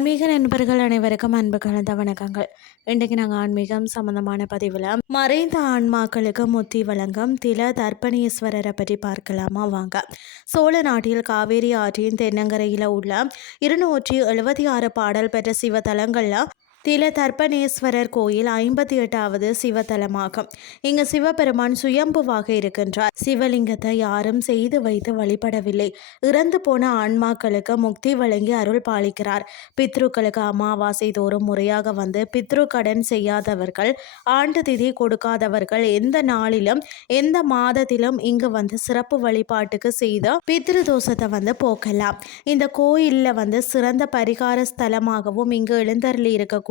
ஆன்மீக நண்பர்கள் அனைவருக்கும் அன்பு கலந்த வணக்கங்கள். இன்றைக்கு நாங்கள் ஆன்மீகம் சம்பந்தமான பதிவில் மறைந்த ஆன்மாக்களுக்கு முத்தி வழங்கும் தில தர்ப்பணீஸ்வரரை பற்றி பார்க்கலாமா வாங்க. சோழ நாட்டில் காவேரி ஆற்றின் தென்னங்கரையில் உள்ள 276 பாடல் பெற்ற சிவத்தலங்களில் தில தர்ப்பணேஸ்வரர் கோயில் 58வது சிவத்தலமாகும். இங்கு சிவபெருமான் சுயம்புவாக இருக்கின்றார். சிவலிங்கத்தை யாரும் செய்து வைத்து வழிபடவில்லை. இறந்து போன ஆன்மாக்களுக்கு முக்தி வழங்கி அருள் பாலிக்கிறார். பித்ருக்களுக்கு அமாவாசை தோறும் முறையாக வந்து பித்ரு கடன் செய்யாதவர்கள், ஆண்டு திதி கொடுக்காதவர்கள் எந்த நாளிலும் எந்த மாதத்திலும் இங்கு வந்து சிறப்பு வழிபாட்டுக்கு செய்த பித்ரு தோஷத்தை வந்து போக்கலாம். இந்த கோயிலில் சிறந்த பரிகார ஸ்தலமாகவும் இங்கு எழுந்தருளி இருக்க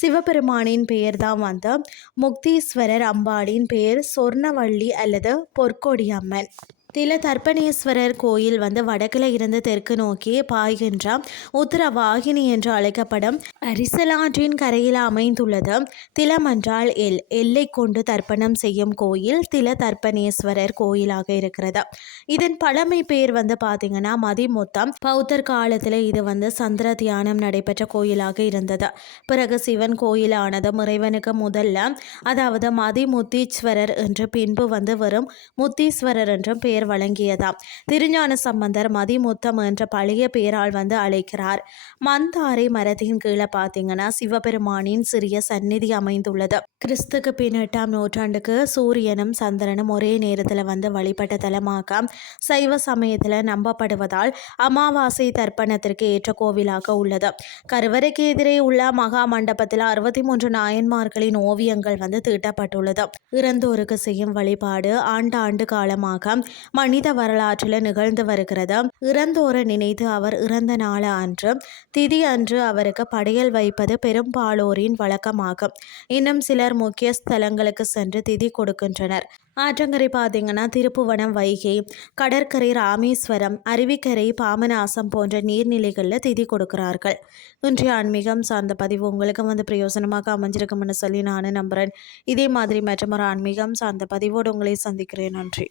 சிவபெருமானின் பெயர் தான் முக்தீஸ்வரர், அம்பாளின் பெயர் சொர்ணவள்ளி அல்லது பொற்கொடி அம்மன். தில தர்ப்பணேஸ்வரர் கோயில் வடக்கில் இருந்து தெற்கு நோக்கி பாய்கின்ற உத்தரவாகினி என்று அழைக்கப்படும் அரிசலாற்றின் கரையில் அமைந்துள்ளது. திலம் என்றால் எல்லை கொண்டு தர்ப்பணம் செய்யும் கோயில் தில தர்ப்பணேஸ்வரர் கோயிலாக இருக்கிறது. இதன் பழமை பேர் பார்த்தீங்கன்னா மதிமுத்தம். பௌத்தர் காலத்தில் இது சந்திர தியானம் நடைபெற்ற கோயிலாக இருந்தது. பிறகு சிவன் கோயிலானது இறைவனுக்கு முதல்ல அதாவது மதிமுத்தீஸ்வரர் என்று பின்பு வரும் முத்தீஸ்வரர் என்றும் பெயர் வழங்கியதாம். திருஞான சம்பந்தர் மதிமுத்தம் என்ற பழைய பெயரால் அழைக்கிறார். மந்தாரை மரத்தின் கீழே பார்த்தீங்கன்னா சிவபெருமானின் சிறிய சந்நிதி அமைந்துள்ளது. கிறிஸ்துக்கு பின் 8ஆம் நூற்றாண்டுக்கு சூரியனும் சந்திரனும் ஒரே நேரத்தில் வழிபட்ட தலமாக சைவ சமயத்தில் நம்பப்படுவதால் அமாவாசை தர்ப்பணத்திற்கு ஏற்ற கோவிலாக உள்ளது. கருவறைக்கு எதிரே உள்ள மகா மண்டபத்தில் 63 நாயன்மார்களின் ஓவியங்கள் தீட்டப்பட்டுள்ளது. இறந்தோருக்கு செய்யும் வழிபாடு ஆண்டு காலமாக மனித வரலாற்றில் நிகழ்ந்து வருகிறது. இறந்தோரை நினைத்து அவர் இறந்த நாள் அன்று திதி அன்று அவருக்கு படையல் வைப்பது பெரும்பாலோரின் வழக்கமாகும். இன்னும் சிலர் முக்கிய ஸ்தலங்களுக்கு சென்று திதி கொடுக்கின்றனர். ஆற்றங்கரை பார்த்தீங்கன்னா திருப்புவனம், வைகை, கடற்கரை, ராமேஸ்வரம், அருவிக்கரை, பாமநாசம் போன்ற நீர்நிலைகளில் திதி கொடுக்கிறார்கள். இன்றைய ஆன்மீகம் சார்ந்த பதிவு உங்களுக்கு பிரயோசனமாக அமைஞ்சிருக்கும்னு சொல்லி நான் நம்புகிறேன். இதே மாதிரி மற்றும் ஒரு ஆன்மீகம் சார்ந்த பதிவோடு உங்களை சந்திக்கிறேன். நன்றி.